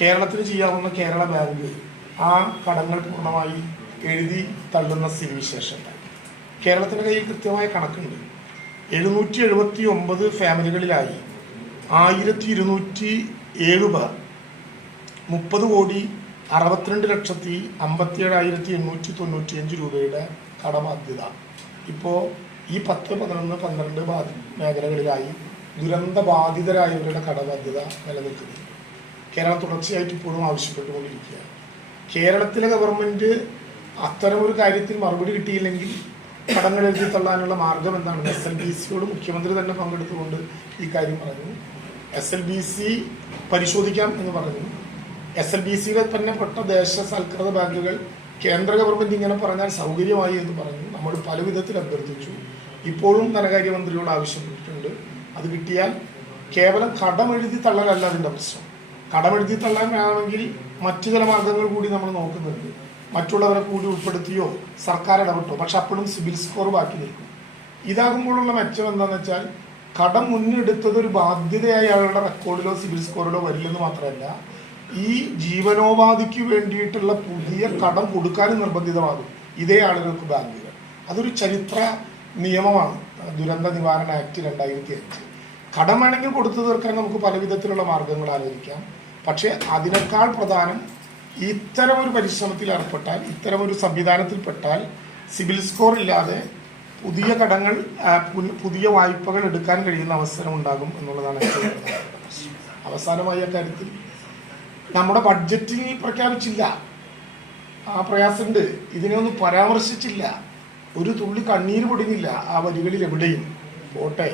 കേരളത്തിന് ചെയ്യാവുന്ന കേരള ബാങ്ക് ആ കടങ്ങൾ പൂർണ്ണമായി എഴുതി തള്ളുന്ന സ്ഥിതിവിശേഷമുണ്ട്. കേരളത്തിൻ്റെ കയ്യിൽ കൃത്യമായ കണക്കുണ്ട്. 779 ഫാമിലികളിലായി 1207 പേർ 30,62,57,895 രൂപയുടെ കടബാധ്യത ഇപ്പോൾ ഈ 10, 11, 12 മേഖലകളിലായി ദുരന്ത ബാധിതരായവരുടെ കടബാധ്യത നിലനിൽക്കുന്നു. കേരളം തുടർച്ചയായിട്ട് ഇപ്പോഴും ആവശ്യപ്പെട്ടുകൊണ്ടിരിക്കുകയാണ്. കേരളത്തിലെ ഗവൺമെൻറ് അത്തരമൊരു കാര്യത്തിൽ മറുപടി കിട്ടിയില്ലെങ്കിൽ കടങ്ങൾ എഴുതി തള്ളാനുള്ള മാർഗം എന്താണ്? SLBCയോട് മുഖ്യമന്ത്രി തന്നെ പങ്കെടുത്തുകൊണ്ട് ഈ കാര്യം പറഞ്ഞു. SLBC പരിശോധിക്കാം എന്ന് പറഞ്ഞു. SLBCയിലെ തന്നെ പെട്ട ദേശസാൽകൃത ബാങ്കുകൾ കേന്ദ്ര ഗവൺമെൻറ് ഇങ്ങനെ പറഞ്ഞാൽ സൗകര്യമായി എന്ന് പറഞ്ഞു. നമ്മൾ പല വിധത്തിൽ അഭ്യർത്ഥിച്ചു. ഇപ്പോഴും ധനകാര്യമന്ത്രിയോട് ആവശ്യപ്പെട്ടിട്ടുണ്ട്. അത് കിട്ടിയാൽ കേവലം കടമെഴുതി തള്ളലല്ല അതിൻ്റെ പ്രശ്നം. കടമെഴുതി തള്ളാൻ വേണമെങ്കിൽ മറ്റു ചില മാർഗങ്ങൾ കൂടി നമ്മൾ നോക്കുന്നുണ്ട്. മറ്റുള്ളവരെ കൂടി ഉൾപ്പെടുത്തിയോ സർക്കാർ ഇടപെട്ടോ, പക്ഷെ അപ്പോഴും സിബിൽ സ്കോർ ബാക്കി നിൽക്കും. ഇതാകുമ്പോഴുള്ള മെച്ചം എന്താണെന്ന് വെച്ചാൽ കടം മുന്നെടുത്തത് ഒരു ബാധ്യതയായി അയാളുടെ റെക്കോർഡിലോ സിബിൽ സ്കോറിലോ വരില്ലെന്ന് മാത്രമല്ല, ഈ ജീവനോപാധിക്ക് വേണ്ടിയിട്ടുള്ള പുതിയ കടം കൊടുക്കാനും നിർബന്ധിതമാകും ഇതേ ആളുകൾക്ക് ബാങ്കുകൾ. അതൊരു ചരിത്ര നിയമമാണ്. ദുരന്ത നിവാരണ ആക്ട് 2005. കടം വേണമെങ്കിൽ കൊടുത്തു തീർക്കാൻ നമുക്ക് പല വിധത്തിലുള്ള മാർഗങ്ങൾ ആലോചിക്കാം. പക്ഷേ അതിനേക്കാൾ പ്രധാനം ഇത്തരമൊരു പരിശ്രമത്തിൽ ഏർപ്പെട്ടാൽ, ഇത്തരമൊരു സംവിധാനത്തിൽപ്പെട്ടാൽ സിബിൽ സ്കോർ ഇല്ലാതെ പുതിയ കടങ്ങൾ, പുതിയ വായ്പകൾ എടുക്കാൻ കഴിയുന്ന അവസരം ഉണ്ടാകും എന്നുള്ളതാണ് ഏറ്റവും പ്രശ്നം. അവസാനമായ കാര്യത്തിൽ നമ്മുടെ ബഡ്ജറ്റിൽ പ്രഖ്യാപിച്ചില്ല, ആ പ്രയാസമുണ്ട്. ഇതിനെയൊന്നും പരാമർശിച്ചില്ല. ഒരു തുള്ളി കണ്ണീര് പൊടിഞ്ഞില്ല ആ വരികളിൽ എവിടെയും. പോട്ടെ,